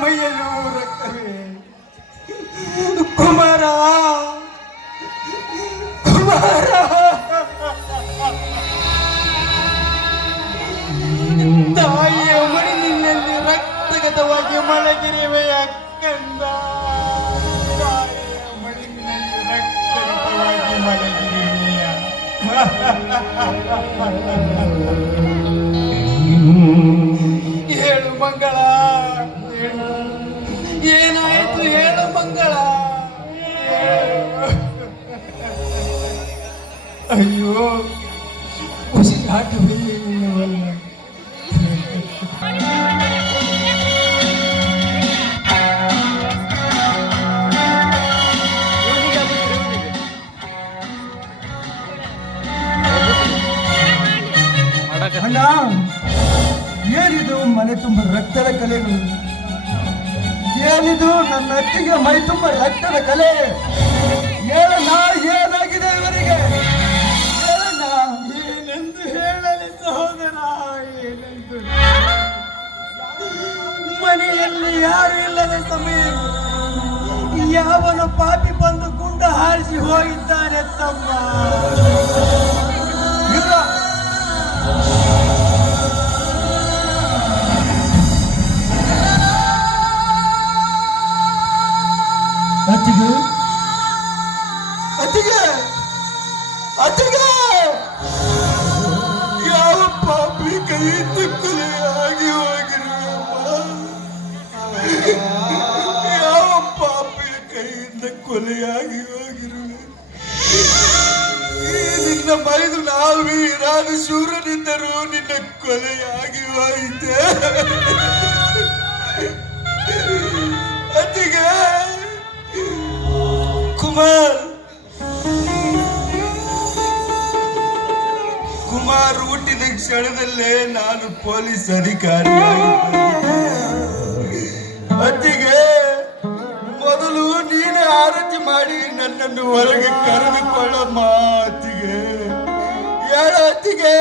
ಮೈಯಲ್ಲೂ ರಕ್ತವೇ? ಕುಮಾರ! ಕುಮಾರ! ತಾಯಿಯ ಮಡಿಲಿನಲ್ಲಿ ರಕ್ತಗತವಾಗಿ ಮಲಗಿರುವೆಯ ಕಂದ ತಾಯಿಯ ಮಡಿಲಿನಲ್ಲಿ ರಕ್ತಗತವಾಗಿ ಮಲಗಿರುವೆಯ ಹೇಳು ಮಂಗಳ ಅಯ್ಯೋ ಉಸಿರಾಟವೇ ಇಲ್ಲವಲ್ಲ. ಏನಿದು ಮನೆ ತುಂಬ ರಕ್ತದ ಕಲೆಗಳು ಏನಿದು ನನ್ನ ಅತ್ತಿಗೆ ಮೈ ತುಂಬ ರಕ್ತದ ಕಲೆ ಹೇಳಣ್ಣ ಯಾರು ಇಲ್ಲದ ಸಮಯ ಯಾವನು ಪಾಪಿ ಬಂದು ಗುಂಡ ಹಾರಿಸಿ ಹೋಗಿದ್ದಾನೆ ತಮ್ಮ. ಇಲ್ಲ ಅತ್ತಿಗೆ? ಅತ್ತಿಗೆ? ಅತ್ತಿಗೆ? ಯಾವ ಪಾಪಿ ಕೈಯಿಂದ ಕೊಲೆಯಾಗಿ ಹೋಗಿರುವೆ ನಿನ್ನ ಮೈದು ನಾವಿ ನಾನು ಶೂರನಿದ್ದರೂ ನಿನ್ನ ಕೊಲೆಯಾಗಿ ಹೋಯಿತೆ. ಅತ್ತಿಗೆ, ಕುಮಾರ್. ಕುಮಾರ್ ಹುಟ್ಟಿದ ಕ್ಷಣದಲ್ಲೇ ನಾನು ಪೊಲೀಸ್ ಅಧಿಕಾರಿ ಅತ್ತಿಗೆ ಮಾಡಿ ನನ್ನನ್ನು ಹೊರಗೆ ಕರೆದುಕೊಳ್ಳೋ ಮಾತಿಗೆ. ಹೇಳ ಅತ್ತಿಗೆ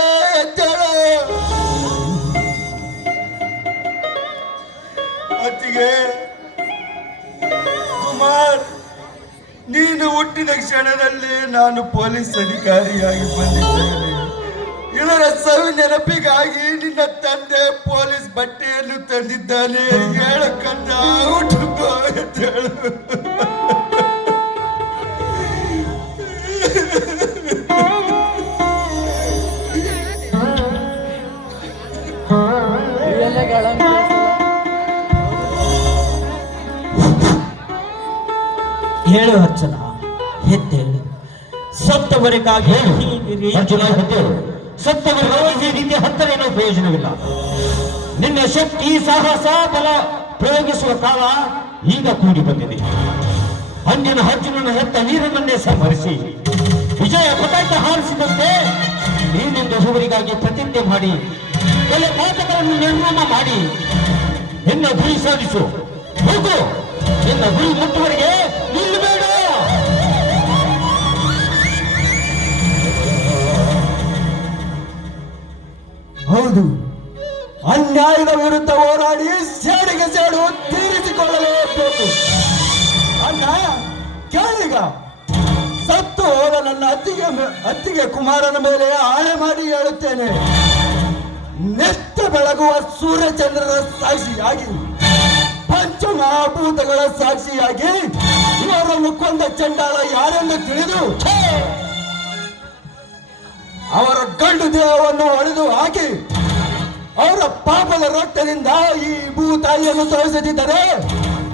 ಎದ್ದೇಳು. ಅತ್ತಿಗೆ, ಕುಮಾರ್, ನೀನು ಹುಟ್ಟಿದ ಕ್ಷಣದಲ್ಲಿ ನಾನು ಪೊಲೀಸ್ ಅಧಿಕಾರಿಯಾಗಿ ಬಂದಿದ್ದೇನೆ. ಇದರ ಸವಿ ನೆನಪಿಗಾಗಿ ನಿನ್ನ ತಂದೆ ಪೊಲೀಸ್ ಬಟ್ಟೆಯನ್ನು ತಂದಿದ್ದಾನೆ. ಹೇಳಕ್ಕಂತ ಹುಟ್ಟುಕೋ ಅಂತ ಹೇಳು ಅರ್ಚನ ಹೆದ್ದೇಳು ಸತ್ತವರಿಗಾಗಿ ಅರ್ಜುನ ಹೆದ್ದೇಳು ಸತ್ತವರಿಗಾಗಿ ಈ ರೀತಿ ಹತ್ತರೇನೋ ಪ್ರಯೋಜನವಿಲ್ಲ. ನಿನ್ನ ಶಕ್ತಿ ಸಾಹಸ ಬಲ ಪ್ರಯೋಗಿಸುವ ಕಾಲ ಈಗ ಕೂಡಿ ಬಂದಿದೆ. ಅಂದಿನ ಅರ್ಜುನನ ಹೆತ್ತ ನೀರನ್ನೇ ಸಂಭರಿಸಿ ವಿಜಯ ಪತಾಕ ಹಾರಿಸಿದಂತೆ ನೀನೆಂದು ಹುಡುಗರಿಗಾಗಿ ಪ್ರತಿಜ್ಞೆ ಮಾಡಿ ಕೆಲ ಪಾಠಗಳನ್ನು ನಿರ್ಮಾಣ ಮಾಡಿ. ನಿನ್ನ ಗುರಿ ಸಾಧಿಸು. ಹೋಗು. ನಿನ್ನ ಗುರಿ ಮುಟ್ಟುವರೆಗೆ ನಿಲ್ಲಬೇಡ. ಹೌದು. ಅನ್ಯಾಯದ ವಿರುದ್ಧ ಹೋರಾಡಿ ಸೇಡಿಗೆ ಸೇಡು ತೀರಿಸಿಕೊಳ್ಳಲೇಬೇಕು. ಅನ್ಯಾಯ? ಕೇಳಿಗ. ಸತ್ತು ಹೋದ ನನ್ನ ಅತ್ತಿಗೆ ಅತ್ತಿಗೆ ಕುಮಾರನ ಮೇಲೆ ಆಣೆ ಮಾಡಿ ಹೇಳುತ್ತೇನೆ. ನಿತ್ಯ ಬೆಳಗುವ ಸೂರ್ಯಚಂದ್ರರ ಸಾಕ್ಷಿಯಾಗಿ, ಪಂಚಮಹಾಭೂತಗಳ ಸಾಕ್ಷಿಯಾಗಿ ಇವರನ್ನು ಕೊಂದ ಚಂಡಾಳ ಯಾರೆಂದು ತಿಳಿದು ಅವರ ಗಂಡು ದೇಹವನ್ನು ಒಡೆದು ಹಾಕಿ, ಅವರ ಪಾಪದ ರಕ್ತದಿಂದ ಈ ಭೂತಾಯಿಯನ್ನು ಸೋಹಿಸುತ್ತಿದ್ದರೆ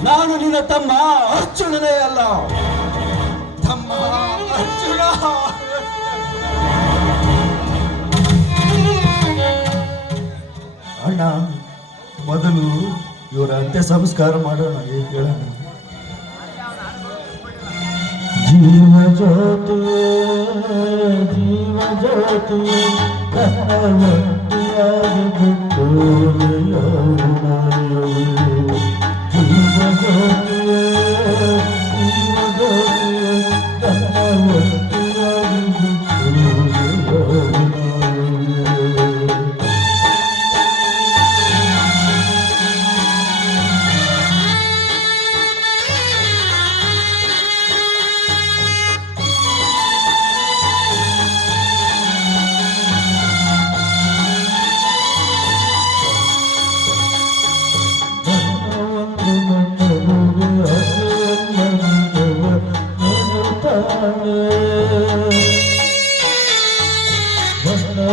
ನಾನು ನಿನ್ನ ತಮ್ಮ ಅರ್ಜುನನೇ ಅಲ್ಲ. ತಮ್ಮ ಅರ್ಜುನ! ಅಣ್ಣ ಮೊದಲು ಇವರ ಅಂತ್ಯ ಸಂಸ್ಕಾರ ಮಾಡೋಣ ಹೇಗೆ ಹೇಳೋಣ ಜೀವ ಜ್ಯೋತಿ ಜೀವ ಜ್ಯೋತಿ ಜೀವ ಜ್ಯೋತಿ ಜೀವ ಜ್ಯೋತಿ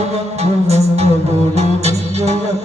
മുഹമ്മദ് മുഹമ്മദ്